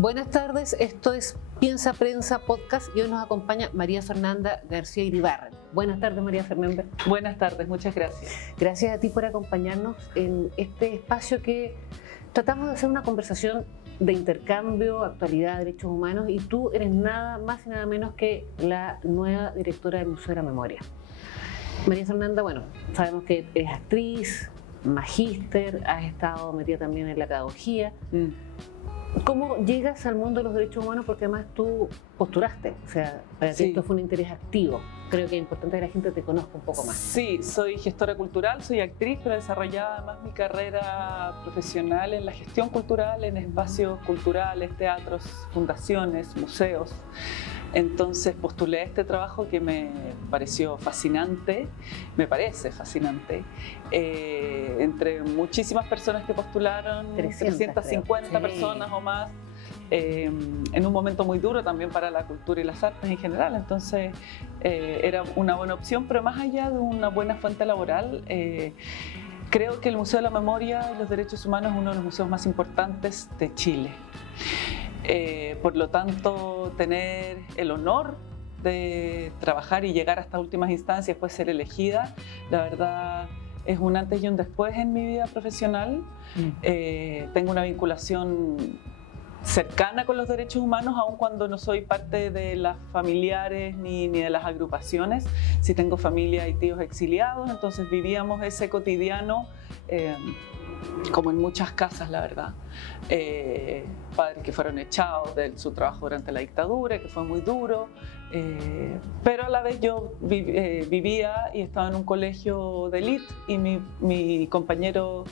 Buenas tardes, esto es Piensa Prensa Podcast y hoy nos acompaña María Fernanda García Iribarren. Buenas tardes, María Fernanda. Buenas tardes, muchas gracias. Gracias a ti por acompañarnos en este espacio que tratamos de hacer una conversación de intercambio, actualidad, derechos humanos, y tú eres nada más y nada menos que la nueva directora del Museo de la Memoria. María Fernanda, bueno, sabemos que eres actriz, magíster, has estado metida también en la pedagogía. ¿Cómo llegas al mundo de los derechos humanos? Porque además tú postulaste, o sea, para ti esto fue un interés activo. Creo que es importante que la gente te conozca un poco más. Sí, soy gestora cultural, soy actriz, pero desarrollaba además mi carrera profesional en la gestión cultural, en espacios culturales, teatros, fundaciones, museos. Entonces postulé este trabajo que me pareció fascinante, me parece fascinante, entre muchísimas personas que postularon, 350 personas o más, en un momento muy duro también para la cultura y las artes en general. Entonces era una buena opción, pero más allá de una buena fuente laboral, creo que el Museo de la Memoria y los Derechos Humanos es uno de los museos más importantes de Chile. Por lo tanto, tener el honor de trabajar y llegar hasta últimas instancias, después ser elegida, la verdad es un antes y un después en mi vida profesional. Tengo una vinculación cercana con los derechos humanos, aun cuando no soy parte de las familiares ni de las agrupaciones. Sí tengo familia y tíos exiliados, entonces vivíamos ese cotidiano como en muchas casas, la verdad. Padres que fueron echados de su trabajo durante la dictadura, que fue muy duro, pero a la vez yo vivía y estaba en un colegio de élite y mi compañero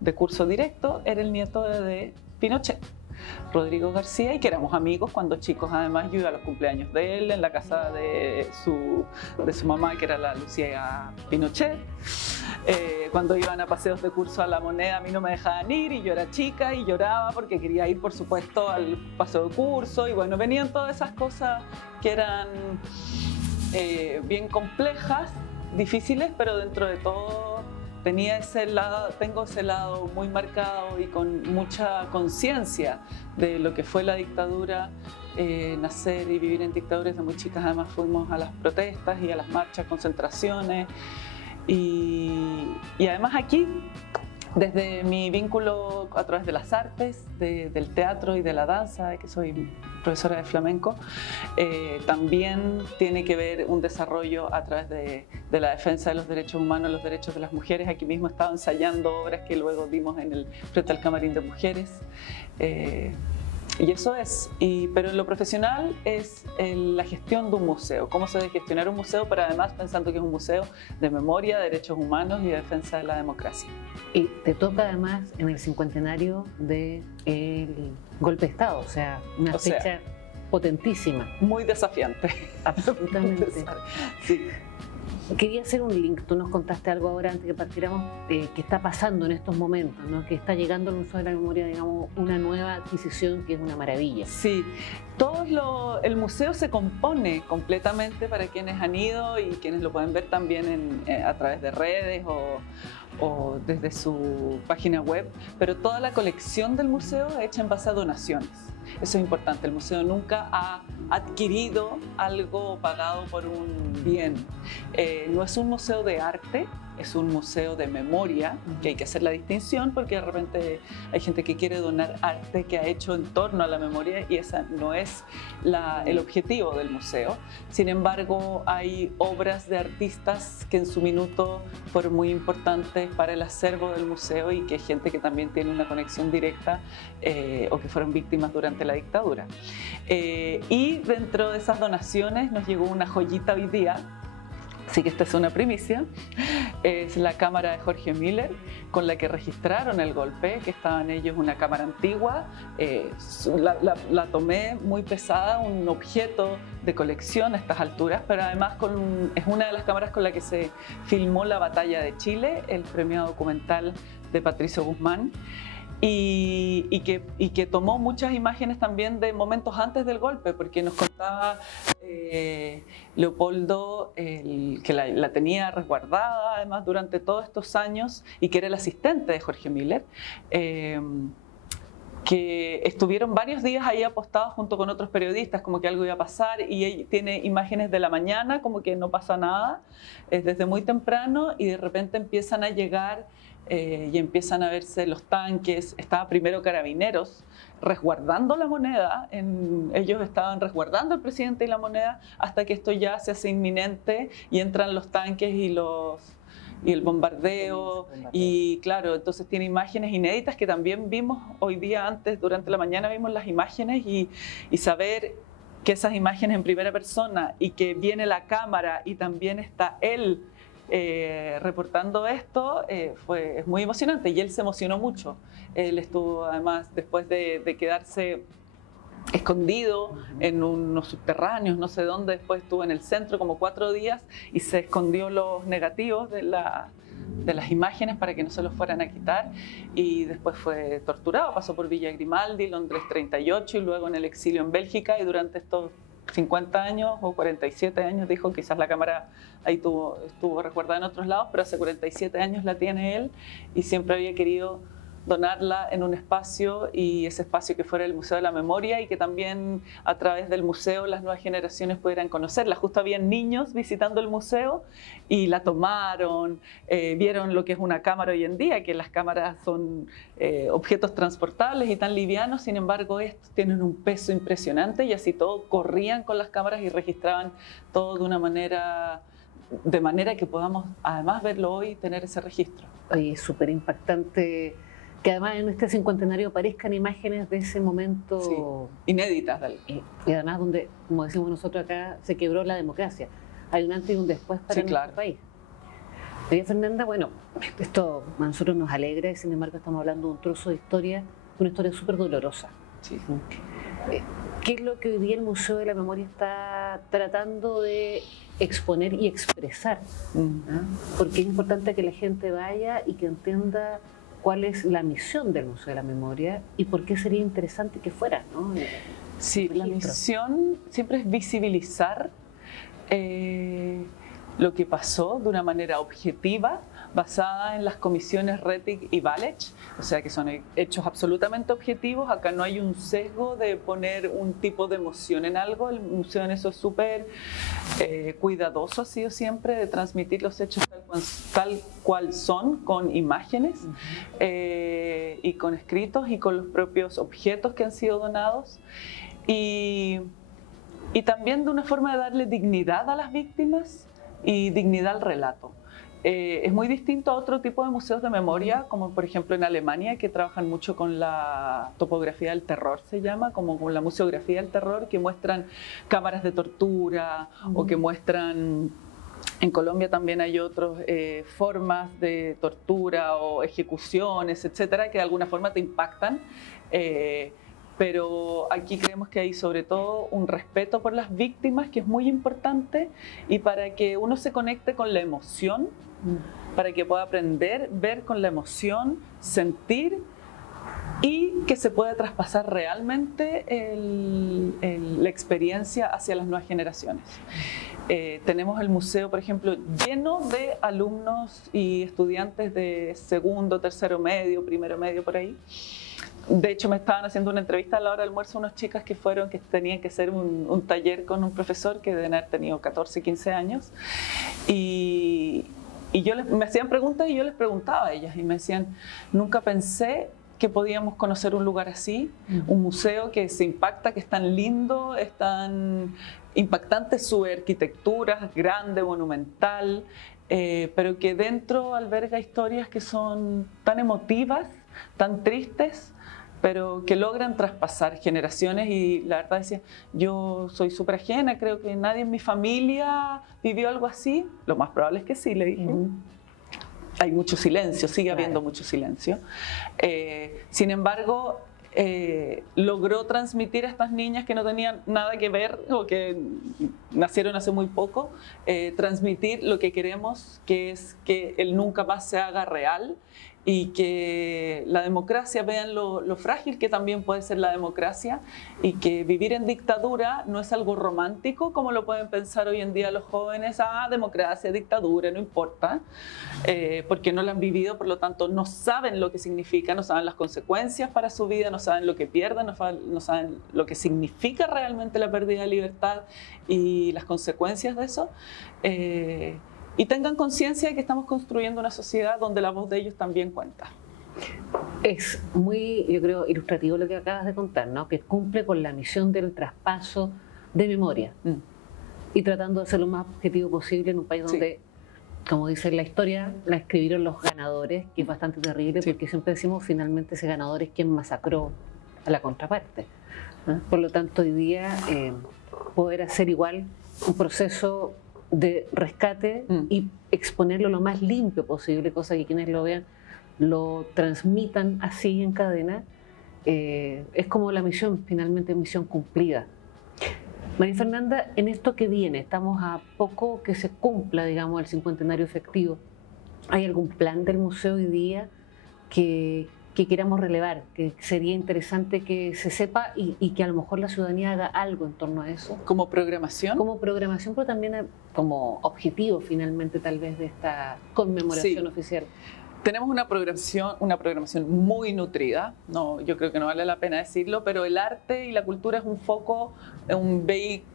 de curso directo era el nieto de Pinochet, Rodrigo García, y que éramos amigos cuando chicos. Además, yo iba a los cumpleaños de él en la casa de su mamá, que era la Lucía Pinochet. Cuando iban a paseos de curso a La Moneda, a mí no me dejaban ir y yo era chica y lloraba porque quería ir, por supuesto, al paseo de curso. Y bueno, venían todas esas cosas que eran bien complejas, difíciles, pero dentro de todo tenía tengo ese lado muy marcado y con mucha conciencia de lo que fue la dictadura. Nacer y vivir en dictadura desde muy chicas. Además fuimos a las protestas y a las marchas, concentraciones, y además aquí, desde mi vínculo a través de las artes, del teatro y de la danza, que soy profesora de flamenco, también tiene que ver un desarrollo a través de la defensa de los derechos humanos, los derechos de las mujeres. Aquí mismo he estado ensayando obras que luego dimos frente al Camarín de Mujeres. Y eso es, pero en lo profesional es la gestión de un museo, cómo se debe gestionar un museo, pero además pensando que es un museo de memoria, de derechos humanos y de defensa de la democracia. Y te toca además en el cincuentenario del golpe de Estado, o sea, una fecha potentísima. Muy desafiante. Absolutamente. Sí. Quería hacer un link, tú nos contaste algo ahora antes que partiéramos, que está pasando en estos momentos, ¿no? Que está llegando al Museo de la Memoria, digamos, una nueva adquisición que es una maravilla. Sí, el museo se compone completamente para quienes han ido y quienes lo pueden ver también a través de redes o desde su página web, pero toda la colección del museo es hecha en base a donaciones. Eso es importante, el museo nunca ha adquirido algo pagado por un bien. No es un museo de arte, es un museo de memoria, que hay que hacer la distinción porque de repente hay gente que quiere donar arte que ha hecho en torno a la memoria y esa no es el objetivo del museo. Sin embargo, hay obras de artistas que en su minuto fueron muy importantes para el acervo del museo y que es gente que también tiene una conexión directa o que fueron víctimas durante la dictadura. Y dentro de esas donaciones nos llegó una joyita hoy día. Así que esta es una primicia, es la cámara de Jorge Miller con la que registraron el golpe, que estaban ellos, una cámara antigua, la tomé muy pesada, un objeto de colección a estas alturas, pero además es una de las cámaras con la que se filmó la Batalla de Chile, el premio documental de Patricio Guzmán. Y que tomó muchas imágenes también de momentos antes del golpe, porque nos contaba Leopoldo que la tenía resguardada además durante todos estos años y que era el asistente de Jorge Miller. que estuvieron varios días ahí apostados junto con otros periodistas, como que algo iba a pasar, y él tiene imágenes de la mañana, como que no pasa nada, desde muy temprano, y de repente empiezan a llegar y empiezan a verse los tanques. Estaba primero Carabineros resguardando la moneda, ellos estaban resguardando al presidente y la moneda, hasta que esto ya se hace inminente y entran los tanques y el bombardeo, y claro, entonces tiene imágenes inéditas que también vimos hoy día antes, durante la mañana vimos las imágenes, y saber que esas imágenes en primera persona y que viene la cámara y también está él reportando esto, es muy emocionante, y él se emocionó mucho. Él estuvo además, después de quedarse escondido en unos subterráneos, no sé dónde, después estuvo en el centro como 4 días y se escondió los negativos de las imágenes para que no se los fueran a quitar, y después fue torturado, pasó por Villa Grimaldi, Londres 38 y luego en el exilio en Bélgica, y durante estos 50 años o 47 años, dijo, quizás la cámara ahí estuvo resguardada en otros lados, pero hace 47 años la tiene él, y siempre había querido donarla en un espacio, y ese espacio que fuera el Museo de la Memoria, y que también a través del museo las nuevas generaciones pudieran conocerla. Justo habían niños visitando el museo y la tomaron, vieron lo que es una cámara hoy en día, que las cámaras son objetos transportables y tan livianos, sin embargo estos tienen un peso impresionante, y así todo corrían con las cámaras y registraban todo de manera que podamos además verlo hoy y tener ese registro. Oye, es súper impactante que además en este cincuentenario aparezcan imágenes de ese momento, sí, inéditas. Y además donde, como decimos nosotros acá, se quebró la democracia. Hay un antes y un después para nuestro país. María Fernanda, bueno, esto a nosotros nos alegra, y sin embargo estamos hablando de un trozo de historia, una historia súper dolorosa. Sí. ¿Qué es lo que hoy día el Museo de la Memoria está tratando de exponer y expresar? Porque es importante que la gente vaya y que entienda cuál es la misión del Museo de la Memoria y por qué sería interesante que fuera, ¿no? Sí, la misión siempre es visibilizar lo que pasó de una manera objetiva, basada en las comisiones Rettig y Walech, o sea que son hechos absolutamente objetivos. Acá no hay un sesgo de poner un tipo de emoción en algo. El museo en eso es súper cuidadoso, ha sido siempre, de transmitir los hechos tal cual son, con imágenes y con escritos y con los propios objetos que han sido donados, y también de una forma de darle dignidad a las víctimas y dignidad al relato. Es muy distinto a otro tipo de museos de memoria, como por ejemplo en Alemania, que trabajan mucho con la topografía del terror, se llama, como con la museografía del terror, que muestran cámaras de tortura o que muestran... En Colombia también hay otras formas de tortura o ejecuciones, etcétera, que de alguna forma te impactan. Pero aquí creemos que hay sobre todo un respeto por las víctimas, que es muy importante, y para que uno se conecte con la emoción, para que pueda aprender, ver con la emoción, sentir, y que se pueda traspasar realmente la experiencia hacia las nuevas generaciones. Tenemos el museo, por ejemplo, lleno de alumnos y estudiantes de segundo, tercero medio, primero medio, por ahí. De hecho, me estaban haciendo una entrevista a la hora del almuerzo unas chicas que tenían que hacer un taller con un profesor que deben haber tenido 14, 15 años. Y me hacían preguntas y yo les preguntaba a ellas, y me decían, nunca pensé que podíamos conocer un lugar así, un museo que se impacta, que es tan lindo, es tan impactante su arquitectura, es grande, monumental, pero que dentro alberga historias que son tan emotivas, tan tristes, pero que logran traspasar generaciones. Y la verdad decía, yo soy súper ajena, creo que nadie en mi familia vivió algo así. Lo más probable es que sí, le dije. Hay mucho silencio, sigue habiendo mucho silencio. Sin embargo, logró transmitir a estas niñas que no tenían nada que ver o que nacieron hace muy poco, transmitir lo que queremos, que es que el nunca más se haga real, y que la democracia, vean lo frágil que también puede ser la democracia, y que vivir en dictadura no es algo romántico como lo pueden pensar hoy en día los jóvenes. Democracia, dictadura, no importa, porque no la han vivido, por lo tanto no saben lo que significa, no saben las consecuencias para su vida, no saben lo que pierden, no saben lo que significa realmente la pérdida de libertad y las consecuencias de eso. Y tengan conciencia de que estamos construyendo una sociedad donde la voz de ellos también cuenta. Es muy, yo creo, ilustrativo lo que acabas de contar, ¿no? Que cumple con la misión del traspaso de memoria y tratando de ser lo más objetivo posible en un país donde, como dice la historia, la escribieron los ganadores, que es bastante terrible porque siempre decimos finalmente ese ganador es quien masacró a la contraparte, ¿no? Por lo tanto, hoy día poder hacer igual un proceso de rescate y exponerlo lo más limpio posible, cosa que quienes lo vean lo transmitan así en cadena, es como la misión, finalmente misión cumplida. María Fernanda, en esto que viene, estamos a poco que se cumpla, digamos, el cincuentenario efectivo. ¿Hay algún plan del museo hoy día que queramos relevar, que sería interesante que se sepa y que a lo mejor la ciudadanía haga algo en torno a eso? ¿Como programación? Como programación, pero también como objetivo finalmente tal vez de esta conmemoración oficial. Tenemos una programación muy nutrida, no, yo creo que no vale la pena decirlo, pero el arte y la cultura es un foco, un vehículo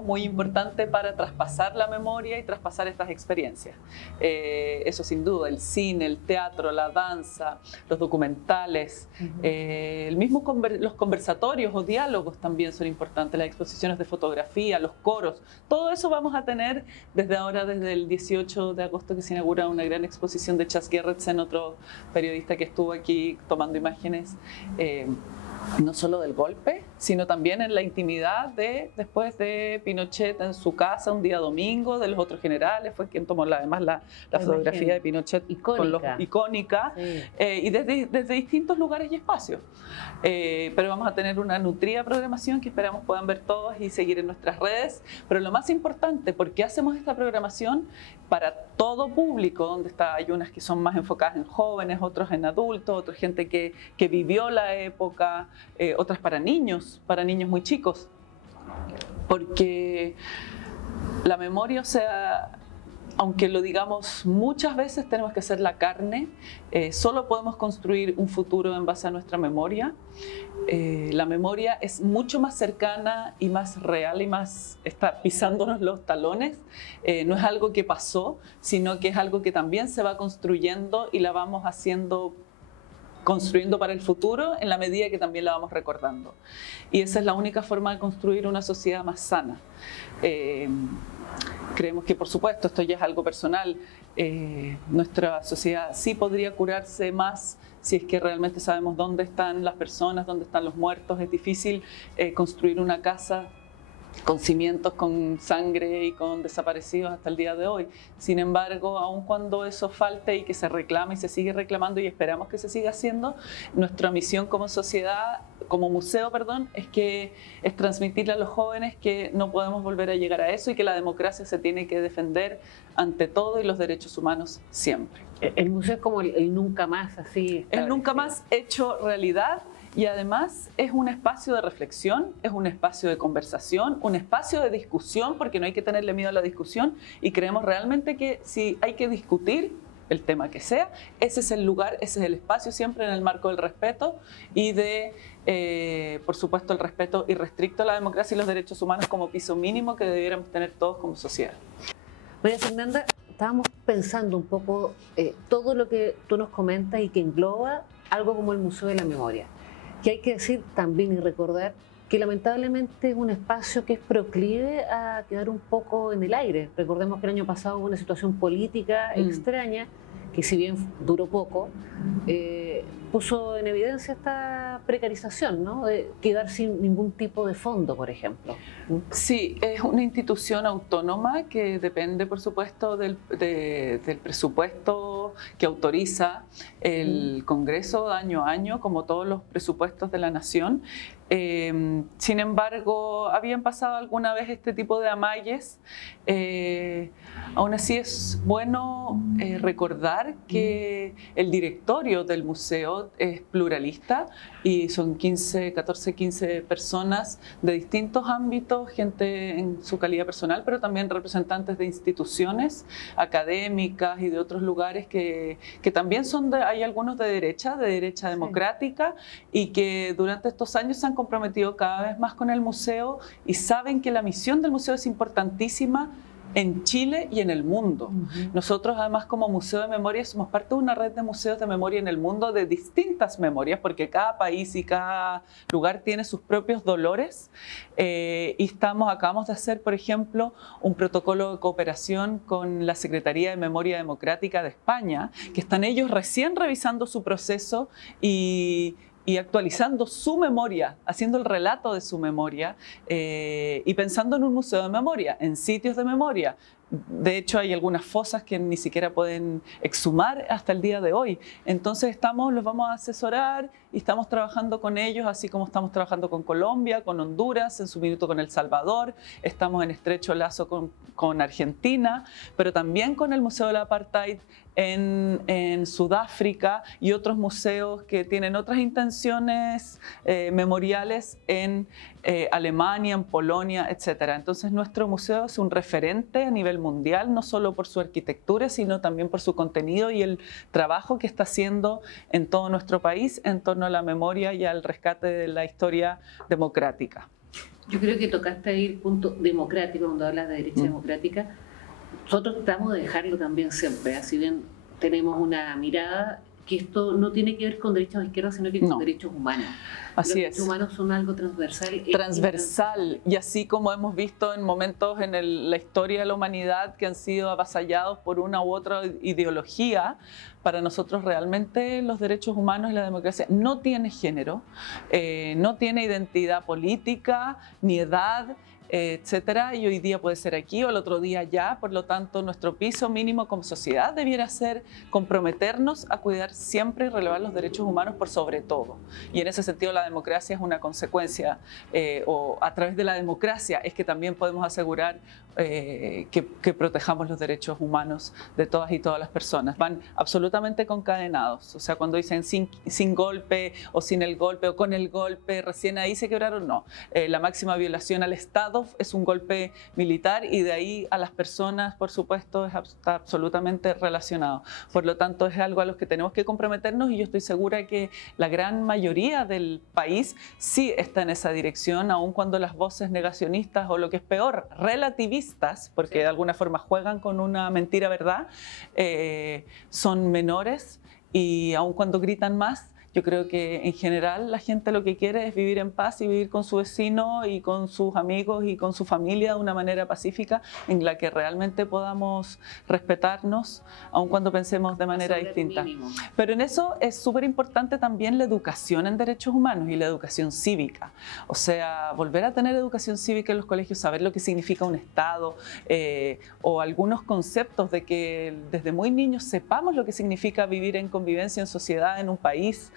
muy importante para traspasar la memoria y traspasar estas experiencias. Eso sin duda, el cine, el teatro, la danza, los documentales, los conversatorios o diálogos también son importantes, las exposiciones de fotografía, los coros, todo eso vamos a tener desde ahora, desde el 18 de agosto que se inaugura una gran exposición de Chas Gerritsen, otro periodista que estuvo aquí tomando imágenes, no solo del golpe, sino también en la intimidad después de Pinochet en su casa un día domingo, de los otros generales, fue quien tomó además la fotografía de Pinochet icónica, y desde distintos lugares y espacios. Pero vamos a tener una nutrida programación que esperamos puedan ver todos y seguir en nuestras redes. Pero lo más importante, ¿por qué hacemos esta programación? Para todo público, donde hay unas que son más enfocadas en jóvenes, otros en adultos, otra gente que vivió la época, otras para niños muy chicos, porque la memoria, o sea, aunque lo digamos muchas veces, tenemos que hacer la carne, solo podemos construir un futuro en base a nuestra memoria. La memoria es mucho más cercana y más real y más está pisándonos los talones. No es algo que pasó, sino que es algo que también se va construyendo y la vamos construyendo para el futuro en la medida que también la vamos recordando. Y esa es la única forma de construir una sociedad más sana. Creemos que, por supuesto, esto ya es algo personal, nuestra sociedad sí podría curarse más si es que realmente sabemos dónde están las personas, dónde están los muertos. Es difícil construir una casa con cimientos, con sangre y con desaparecidos hasta el día de hoy. Sin embargo, aun cuando eso falte y que se reclama y se sigue reclamando y esperamos que se siga haciendo, nuestra misión como sociedad, como museo, es transmitirle a los jóvenes que no podemos volver a llegar a eso y que la democracia se tiene que defender ante todo y los derechos humanos siempre. El museo es como el nunca más, así. El nunca más hecho realidad. Y además es un espacio de reflexión, es un espacio de conversación, un espacio de discusión, porque no hay que tenerle miedo a la discusión, y creemos realmente que si hay que discutir el tema que sea, ese es el lugar, ese es el espacio, siempre en el marco del respeto y por supuesto, el respeto irrestricto a la democracia y los derechos humanos como piso mínimo que debiéramos tener todos como sociedad. María Fernanda, estábamos pensando un poco todo lo que tú nos comentas y que engloba algo como el Museo de la Memoria. Que hay que decir también y recordar que lamentablemente es un espacio que es proclive a quedar un poco en el aire. Recordemos que el año pasado hubo una situación política extraña, que si bien duró poco, puso en evidencia esta precarización, ¿no? De quedar sin ningún tipo de fondo, por ejemplo. Sí, es una institución autónoma que depende, por supuesto, del presupuesto que autoriza el Congreso año a año, como todos los presupuestos de la Nación. Sin embargo, habían pasado alguna vez este tipo de amalles. Aún así es bueno recordar que el directorio del museo es pluralista y son 14, 15 personas de distintos ámbitos, gente en su calidad personal, pero también representantes de instituciones académicas y de otros lugares que también hay algunos de derecha democrática, y que durante estos años se han comprometido cada vez más con el museo y saben que la misión del museo es importantísima en Chile y en el mundo. Nosotros, además, como Museo de Memoria, somos parte de una red de museos de memoria en el mundo de distintas memorias, porque cada país y cada lugar tiene sus propios dolores. Y acabamos de hacer, por ejemplo, un protocolo de cooperación con la Secretaría de Memoria Democrática de España, que están ellos recién revisando su proceso y actualizando su memoria, haciendo el relato de su memoria y pensando en un museo de memoria, en sitios de memoria. De hecho, hay algunas fosas que ni siquiera pueden exhumar hasta el día de hoy. Entonces los vamos a asesorar y estamos trabajando con ellos, así como estamos trabajando con Colombia, con Honduras, en su minuto con El Salvador. Estamos en estrecho lazo con Argentina, pero también con el Museo del Apartheid en Sudáfrica y otros museos que tienen otras intenciones memoriales en Alemania, en Polonia, etc. Entonces nuestro museo es un referente a nivel mundial, no solo por su arquitectura, sino también por su contenido y el trabajo que está haciendo en todo nuestro país en torno a la memoria y al rescate de la historia democrática. Yo creo que tocaste ahí el punto democrático cuando hablas de derecha democrática. Nosotros tratamos de dejarlo también siempre, si bien tenemos una mirada que esto no tiene que ver con derechos de izquierda, sino que con derechos humanos. Así Los derechos humanos son algo transversal. Transversal, y así como hemos visto en momentos en la historia de la humanidad que han sido avasallados por una u otra ideología, para nosotros realmente los derechos humanos y la democracia no tiene género, no tiene identidad política, ni edad, etcétera, y hoy día puede ser aquí o el otro día allá. Por lo tanto, nuestro piso mínimo como sociedad debiera ser comprometernos a cuidar siempre y relevar los derechos humanos por sobre todo. Y en ese sentido la democracia es una consecuencia, o a través de la democracia es que también podemos asegurar que protejamos los derechos humanos de todas y todas las personas. Van absolutamente concadenados, o sea, cuando dicen sin golpe o sin el golpe o con el golpe, recién ahí se quebraron, no. La máxima violación al Estado es un golpe militar y de ahí a las personas, por supuesto, está absolutamente relacionado. Por lo tanto, es algo a lo que tenemos que comprometernos y yo estoy segura que la gran mayoría del país sí está en esa dirección, aun cuando las voces negacionistas o lo que es peor, relativistas, porque de alguna forma juegan con una mentira verdad, son menores y aun cuando gritan más, yo creo que en general la gente lo que quiere es vivir en paz y vivir con su vecino y con sus amigos y con su familia de una manera pacífica en la que realmente podamos respetarnos, aun cuando pensemos de manera distinta. Pero en eso es súper importante también la educación en derechos humanos y la educación cívica. O sea, volver a tener educación cívica en los colegios, saber lo que significa un Estado, o algunos conceptos de que desde muy niños sepamos lo que significa vivir en convivencia en sociedad en un país.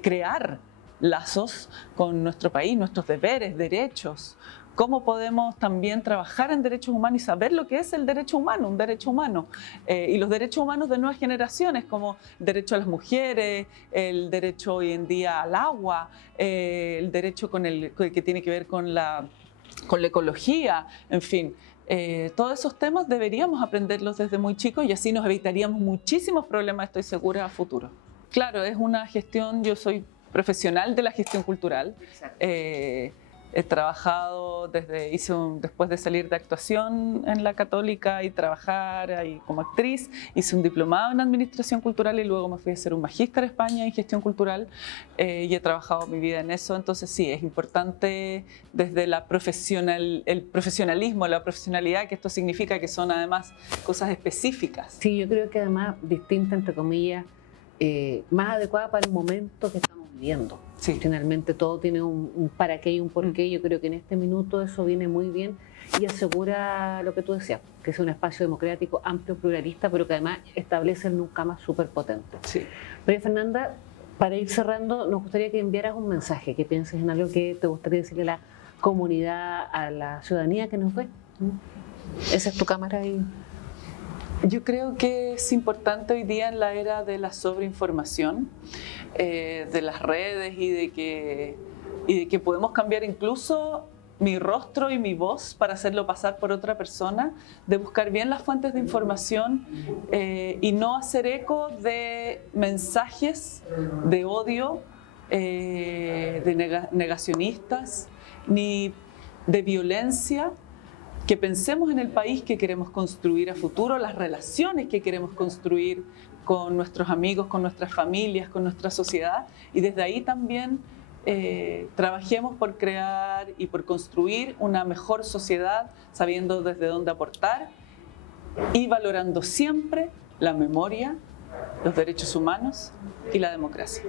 Crear lazos con nuestro país, nuestros deberes, derechos, cómo podemos también trabajar en derechos humanos y saber lo que es el derecho humano, un derecho humano, y los derechos humanos de nuevas generaciones, como el derecho a las mujeres, el derecho hoy en día al agua, el derecho que tiene que ver con la ecología, en fin. Todos esos temas deberíamos aprenderlos desde muy chicos y así nos evitaríamos muchísimos problemas, estoy segura, a futuro. Claro, es una gestión, yo soy profesional de la gestión cultural. He trabajado después de salir de actuación en la Católica y trabajar ahí como actriz, hice un diplomado en Administración Cultural y luego me fui a hacer un magíster a España en Gestión Cultural y he trabajado mi vida en eso. Entonces sí, es importante desde el profesionalismo, la profesionalidad, que esto significa que son además cosas específicas. Sí, yo creo que además distinta, entre comillas, más adecuada para el momento que estamos viviendo. Sí. Finalmente todo tiene un para qué y un por qué. Yo creo que en este minuto eso viene muy bien y asegura lo que tú decías, que es un espacio democrático, amplio, pluralista, pero que además establece el nunca más súper potente. Sí. Pero Fernanda, Para ir cerrando, nos gustaría que enviaras un mensaje, que pienses en algo que te gustaría decirle a la comunidad, a la ciudadanía que nos ve. Esa es tu cámara y... Yo creo que es importante hoy día en la era de la sobreinformación, de las redes y de que podemos cambiar incluso mi rostro y mi voz para hacerlo pasar por otra persona, de buscar bien las fuentes de información y no hacer eco de mensajes de odio, de negacionistas, ni de violencia. Que pensemos en el país que queremos construir a futuro, las relaciones que queremos construir con nuestros amigos, con nuestras familias, con nuestra sociedad, y desde ahí también trabajemos por crear y por construir una mejor sociedad, sabiendo desde dónde aportar y valorando siempre la memoria, los derechos humanos y la democracia.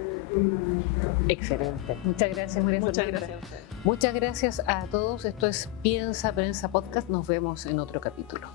Excelente. Muchas gracias, María Fernanda. Muchas gracias a ustedes. Muchas gracias a todos. Esto es Piensa Prensa Podcast. Nos vemos en otro capítulo.